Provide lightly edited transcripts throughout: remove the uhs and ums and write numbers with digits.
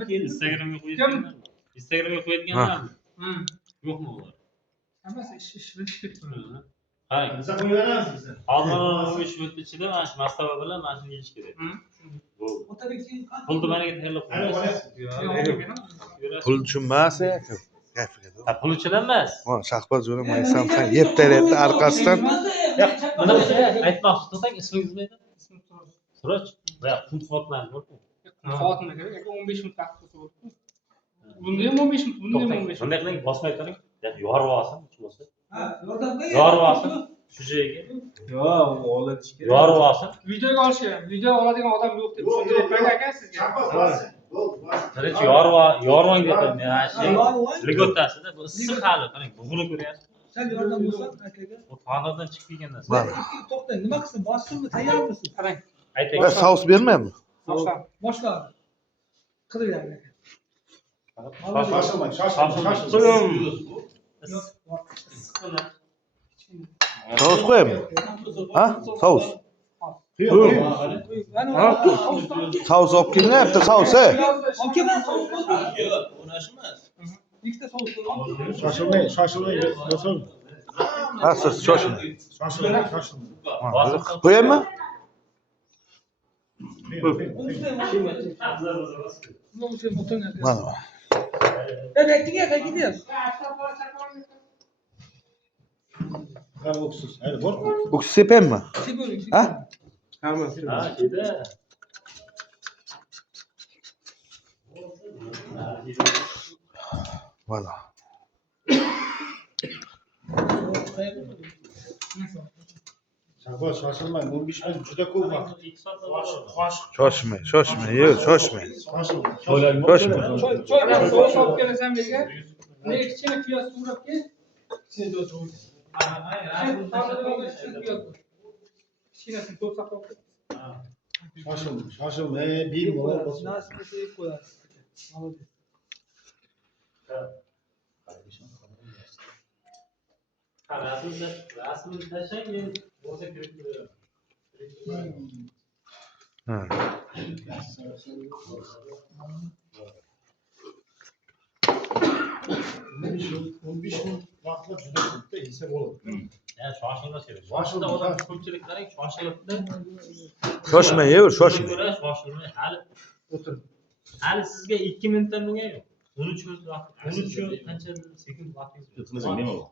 Instagramga qo'yadiganlar. Instagramga qo'yadiganlar. Yo'qmi ular? Hammasi ish bilish kerak. Ha, Biza qo'yaveramiz biz. hozir 15 minut ichida mana shu mastava bilan mana shuni yeyish kerak. Bu pulni maniga tayyorlab qo'yamiz. Pul tushunmasa Ha, pul uchun emas. ha shahboz jo'ra maysam san yebtaryapti orqasidan Mana bir şey aytmoqchi to'xtang, ismingiz nima edi? Suroj. Va pul soatlar borku. Soatini kerak. 15 minut vaqt bo'lsa bo'ladi. Bunda ham 15 minut, bunda ham 15 minut. Bunday qiling, bosmay turing. Yorib olsin, hech bo'lsa. Ha, yordamga. Yorib olsin. Shu joyga. Yo'q, oladish kerak. Yorib olsin. Videoga olish kerak. Video oladigan odam yo'q deb tushuntiryapman aka sizga. Qancha yormang deb men mana shu ligotasida bu issiq hali, qarang, bug'uni ko'ryapsiz. Sen yordam bo'lsan akaga. Bu xonadondan chiqib kelgan narsa. To'xtang, nima qilsin? Boshsinmi, tayyormisiz? Qarang. Ayting. va sous bermaymi Boshla. Qilinglar aka. Shoshilmang. sous qo'yaymi ha sous sous olib kelmayapti sous Ikkita sous Shoshilmang. Do'stim. ha siz shoshmang Shoshilmang. qo'yaymi mana Bekliyor, bekliyor. Qani o'qsiz. Haydi bor. bu sepaymi ha Hammasi. Ha, edi. mana Shahboz, shoshilmang. 15 minut juda ko'p vaqt. shoshmang yo'q shoshmang Shoshilmang. shoshmang Choy bilan so'z olib kelasan menga. Ne kichkina piyoz to'g'rab kel. Kichkinasini to'g'rab kel. Shoshilmang. Bemalol bosing. Nasıl bir şey koyarsın? Молодец. Rasmini tashlang, men o'zi kirib kelaman. ha 15 minut vaqtlar juda ko'pda yesa bo'ladi. Yani shoshilmas kerak. Boshida odam ko'pchilik qarang, shoshilibdi. shoshmang shoshmang Shoshilmay hali o'tir. Hali sizga 2 minutdan bunga yo'q. 13 minut vaqt. 13 qancha sekund vaqtingiz bor?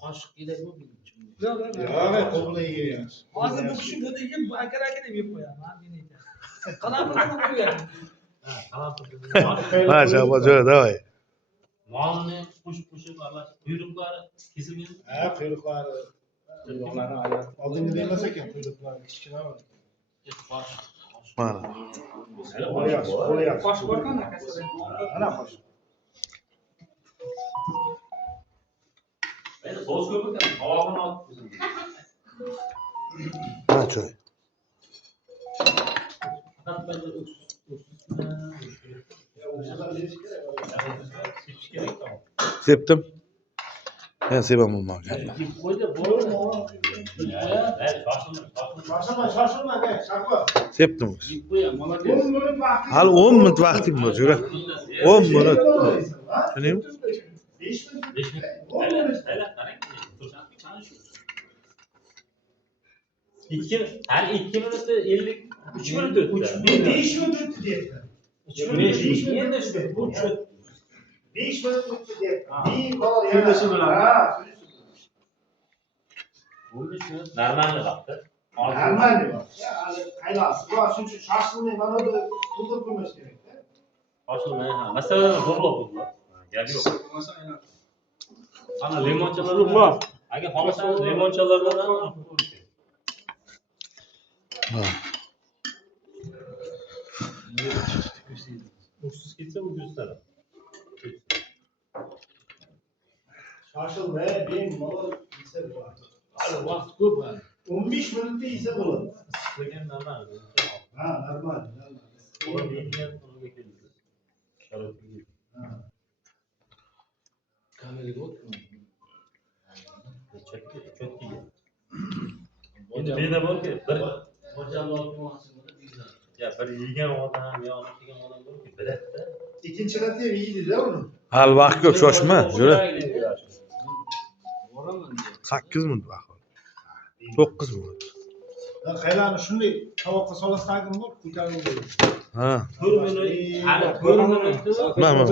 Qoshiq kerakmi buning uchun? Yok, Yo'q, qo'l bilan yegan. Hozir bu kishi buni yeb, bu akaraga deb yeb qo'yadi. Ha, meni aytadi. Qalampirni qo'yadi. Ha, qalampir. ha shahboz jo'ra давай Molni qo'shib aralashib, quyruqlari kesilgan. Ha, quyruqlari. Quyruqlari ajratib. Oldingi emas ekan, quyruqlari kichkina. mana Qo'lyapti. Qosh borkan akasi. Ana qosh. Ben so'z ko'p ekan, qovog'ini olib qo'ydim. ha choy Faqat bir sepdim men sepaman bo'lmagan Shoshilmang, Shahboz. sepdim Молодец. 10 minut vaqt. hali 10 minut vaqting bor jo'ra 10 minut tushundingmi 5 minut. 5 minut. Hali 2 minutda 53 minut o'tdi. 5 minut o'tdi deyapti. 5 minut endi shu. 5 minut o'tdi deyapti. Bemalol Söylesi bilan. Ha, 15 minut normalniy vaqt. Normalniy vaqt. Hali qaynasi bor, shuning uchun shoshilmay mana bu to'ldirib qo'ymash kerak-da. Shoshilmay, ha. Masalan, to'g'rilab bo'ldi. Gap yo'q. Ana limonchalar bor. Agar xohlasangiz limonchalardan ham usiz ketsa u yuzlari. Shoshilmay, bemalol yesa bo'ladi. Hali vaqt ko'p hali. 15 minutda yesa bo'ladi. Issiqlagan normal. Ha, normal. O'g'lim yetgan qo'lga keldi. Sharoitga. Kameraga o'tdim. Chotkiga. Endi beda borki, bir mo'ljallovchi Ya bir yegan odam, yo yegan odam borki, biladi-da. İkinci metre iyiydi değil mi? Hal vaqt ko'p, shoshma, yura. 8 minut vaqt. 9 minut. Qaylani shunday tovoqqa solasagim bor, ko'tarib qo'ydim. Ha. hali 4 minut. Mana.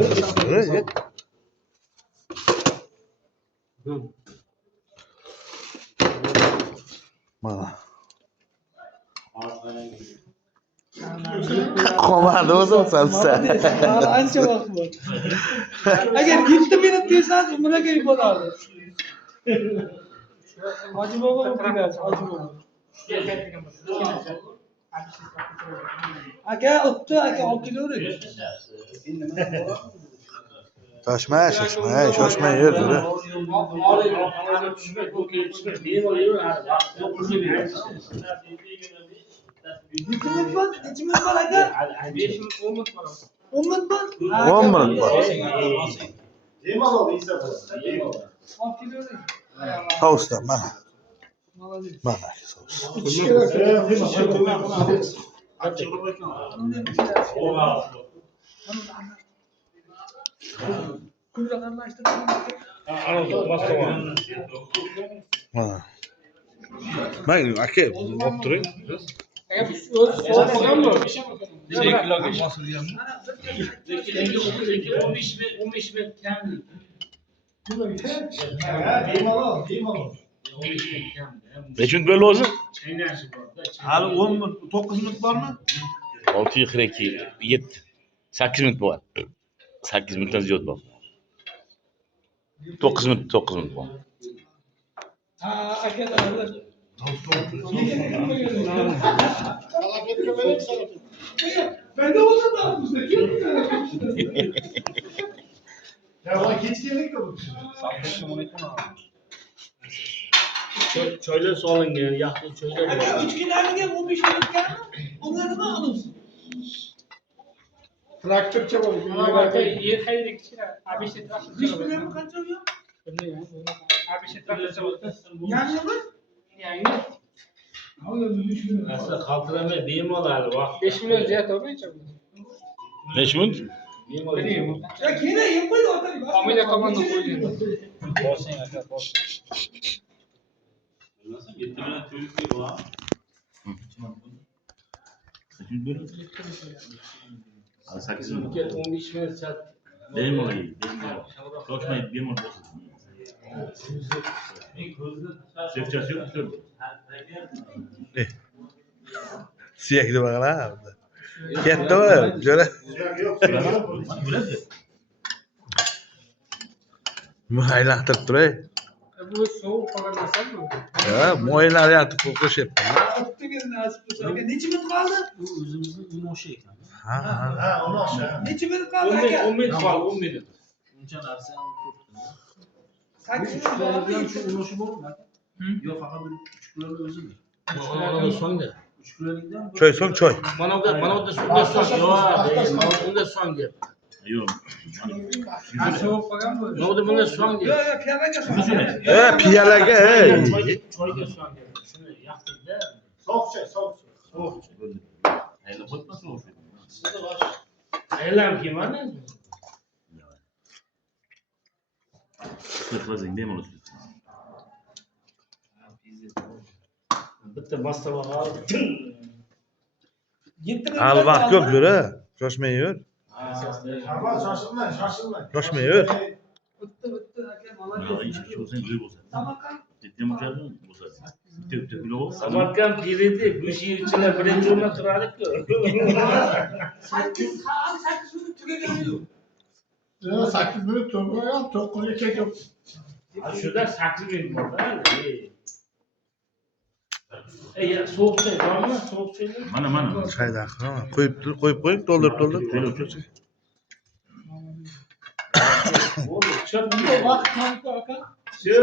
Mana. Qo'madi o'zim salsa. Ancha vaqt bor. Agar 7 minut desangiz umraga yuboradi. Hoji bobo o'qiyapti, hoji bobo. Aka, o'tdi, aka olib kelavering. Shoshma, yur, yura. Necha minut bor? Necha minut bor aka? 5 minut, 10 minut bor. 10 minut bor? 10 minut bor. Bemalol yesa bo'ladi. Bemalol. Olib kelavering. Sovusda mana. Молодец. Mana sovus. Kunda aralashtirib. Mana. Mang aka, olib turing. Aka, o'z so'z qilganmi? 1 kiloga bosilganmi? 15 minut kamli. Bemalol. Necha minut bo'ldi o'zi? Chaynashi bor-da. Hali 10 minut, 9 minut bormi? 6:42, 7, 8 minut bor. 8 minutdan ziyod bor. 9 minut bor. Ha, akalar. Ben de oldum da. Ya ulan geç geldik de bu. Choylar solingan, yaxshi choylar bor. Aka 3 kiloga 15 minutga onları nima olursun? Traktörçe var. Yer qayerga kichkina? Abisha traktor. 5 kiloga qancha oluyor? Abisha traktor. Yangi mi? Yangi. Asli qaltiramay bemalol vaqt. 5 minut ziyod olmaycha. Necha minut? Bilmayman. Ya kene yem koydu orada. Familiya tomonidan qo'ygan. Boshing aka, bosh. Yetimlar to'yib bor. Hali 8 minut. 15 minut chat. Bemalol. Shoshmay bemalol. Sevchasi yo'q. Suyakli bag'ala. Kattami? Jo'ra. Bo'ladi. Mo'ylantirib turay. Bu sovuq qolgan narsami? Ha, mo'ylar yatib qo'shyapti. Ottigen nasip bo'lsa. Aka necha minut qoldi? Bu o'zimizning umoshi ekan. Ha. Ha, onu aşağı. Necha minut qoldi 10 aka? minut qoldi, 10 minut. Uncha narsa ham ko'p. 8 minut qoldi. Shu umoshi bormi? Yo, faqat 3 kiloning o'zimi. Mana so'ngda. 3 kilolikdan Choy so'ng, choy. mana bu suvga so'ng. Yo, mana bunga so'ng deb. Yo'q. Ha, sovuq qolgan bu. Mana bunga so'ng deb. Yo, yo, piyalaga so'ng. Piyalaga, Choyga so'ng deb. Shuni yoqdik-da. Soğuk çay, soğuk çay. So'q bo'ldi. Ayla qo'yma so'q. Aylam kimani? Qilsang bemalol. Bitta mastava olib. 7 minut. Hal vaqt ko'p, yura. Shoshmay yur. Aman şaşırma, şaşırma. Shoshmay yur. Bitti aka Yo'q, молодец. ichki bo'lsang uy bo'lsa. Samarqand. Temurchalik bo'lsa. Bitta kilo bo'lsa. Samarqand piridi, go'sht yeyuvchilar birinchi o'rinda turadi-ku. 8 minut tugagan yo'q. 8 minut çok ya, çok kolay kek yok. Shunda 8 minut bor-da. Ya sovuq choy bormi? Sovuq choylar? Mana. Chayda qo'yib qo'ying, to'ldirib. Bo'ldi, chop. Vaqt qoldi aka. Shu,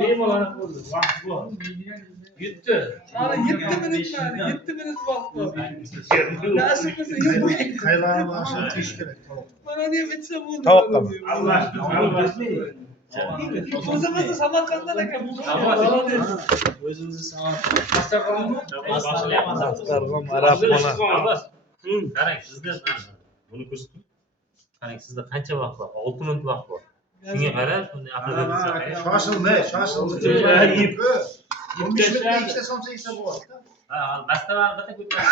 bemalol bo'ldi. Vaqt bor. Yutdi. Hali 7 minut var. 7 minut vaqt bor. Nasib bo'lsa yeb. Kaylanın aşağı tiş gerek. Mana deb etsa bo'ldi. Tovoqqa. Albatta. O'zimizni Samarqanddan aka. O'zingizni Samarqandmi? Arab mana. Qarang, sizda buni ko'rsating. qarang, sizda qancha vaqt bor? 6 minut vaqt bor. Shunga qarab, bunday operatsiya. Shoshilma. 15 minutda ikkita somsa yesa bo'ladi. Ha, bastava albatta ko'tarib.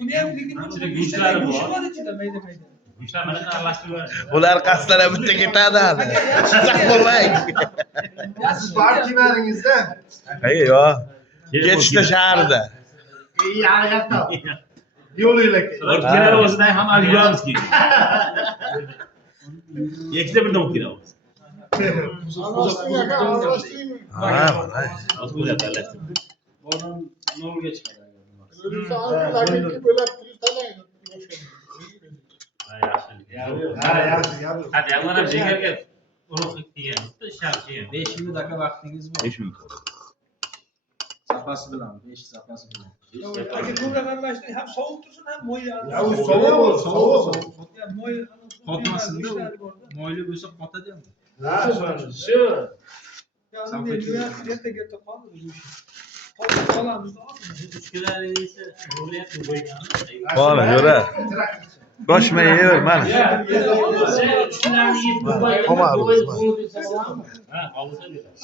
Uni ham lekin Ko'pchilik yushlari bor. Yushlar ichida mayda. Yushlari mana shunday aralashtirib. Ular qasdlari bitta ketadi hali. Chiqib bo'lmang. Siz bar kemaringizda. Yo'q. Ketishda shaharda. Yaxta. Yo'linglar. Kelar o'zidan ham yuramiz keyin. Ikkita birdan o'tib kelamiz. Ha, mana. Hozir bo'lyapti aralashtirib. Bolam nolga chiqadi. Ha, yaxshi. Hadi yanglar ham jigarga urug' degan, ishlar degan. 5 dakika vaqtingiz bor. 5 minut. Zapasi bilan, 5 zapasi bilan. Aka ko'ra qarashda ham sovuq tursin, ham mo'y. Ya u sovuq. Ya mo'y. Qotmasin-da. Moyli bo'lsa qotadi ham. Ha, shu. Ya uni ertaga qoldi. Qolamiz. 3 kilolarni bo'lyapti qo'ygan. Mana, yura. Boshmayver, mana.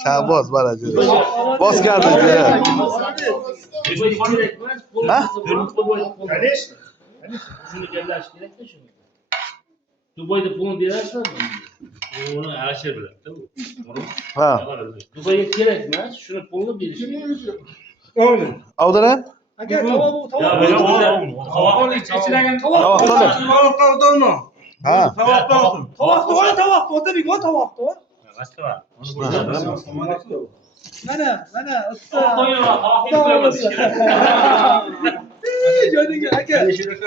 Shahboz mana yura. Bosganmiz yura. Ha? Конечно. Shuni gaplash kerak-da shuni. Dubayda pulni berasizlarmi? Uni Alashir biladi u. Ha. Dubayga kerak emas, shuni pulni berish. Avdara? Aka tovoq bu Ya, tovoq. tovoqni ichilagan Tovoq to'lib. Ha. Tovoq, o'tiring, tovoq. bastava. Mana. Joyinga aka.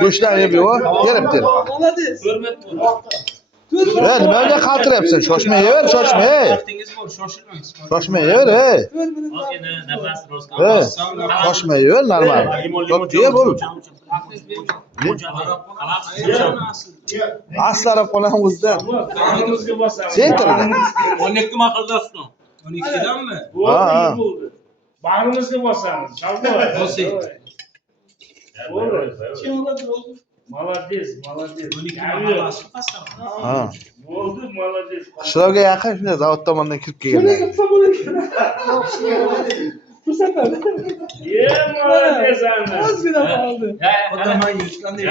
Go'shtlar yeb yo'q. Yeribdi. Oladiz. Hurmat bu. Nimaga qaltiryapsan? Shoshmayver, shoshmay. Vaqtingiz bor, shoshilmang. Shoshmayver, ey. Ozgina nafas rost. Ey. Shoshmayver, normal. To'g'ri bo'lib. Aslarib qolamiz o'zidan. Qonimizga bosamiz. Sentrda. 12 maqoldasizmi? 12 danmi? Bo'ldi. Bag'rimizga bosamiz. Shavkat. Bosing. Молодец. 12 mahallasi pastda. Ha. Bo'ldi, молодец. Qishloqqa yaqin shunday zavod tomondan kirib kelganlar. Молодец, Anna. Ozgina qoldi. Otaman yushlanday.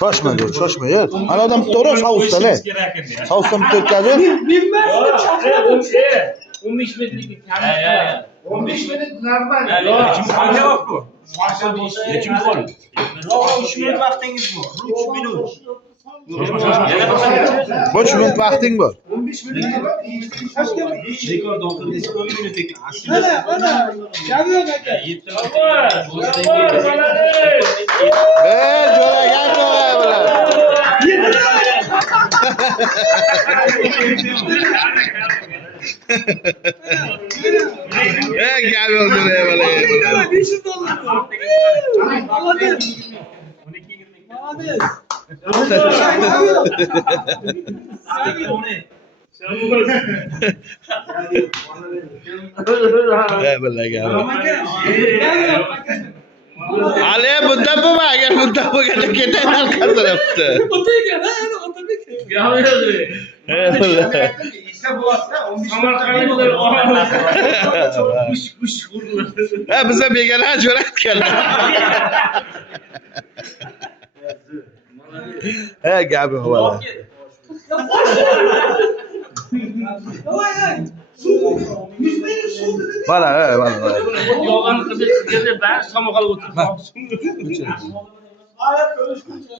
Shoshmayver, shoshmayver. Ana odam to'g'ri sousdan, ey. Sousdan bitta o'tkazib. Bilmas. 15 metrlik 15 minut normal. Qancharoq bu? Nechun qol? 3 minut vaqtingiz bor. 3 minut. 5 minut vaqting bor. 15 minut Rekord oxirgi 10 minut ekan. Mana. Gapi yo'q aka. Jo'ragan jo'ray bular. Gel öldüreye bular. $500. Bular gel. Ali bundan bu mu? Agar bundan bu kadar ketaylar qasiribdi. Bize begona jo'ratganlar. Gapi havola. Mana, mana. Yo'g'on qilib bari samoqalga o'tirib.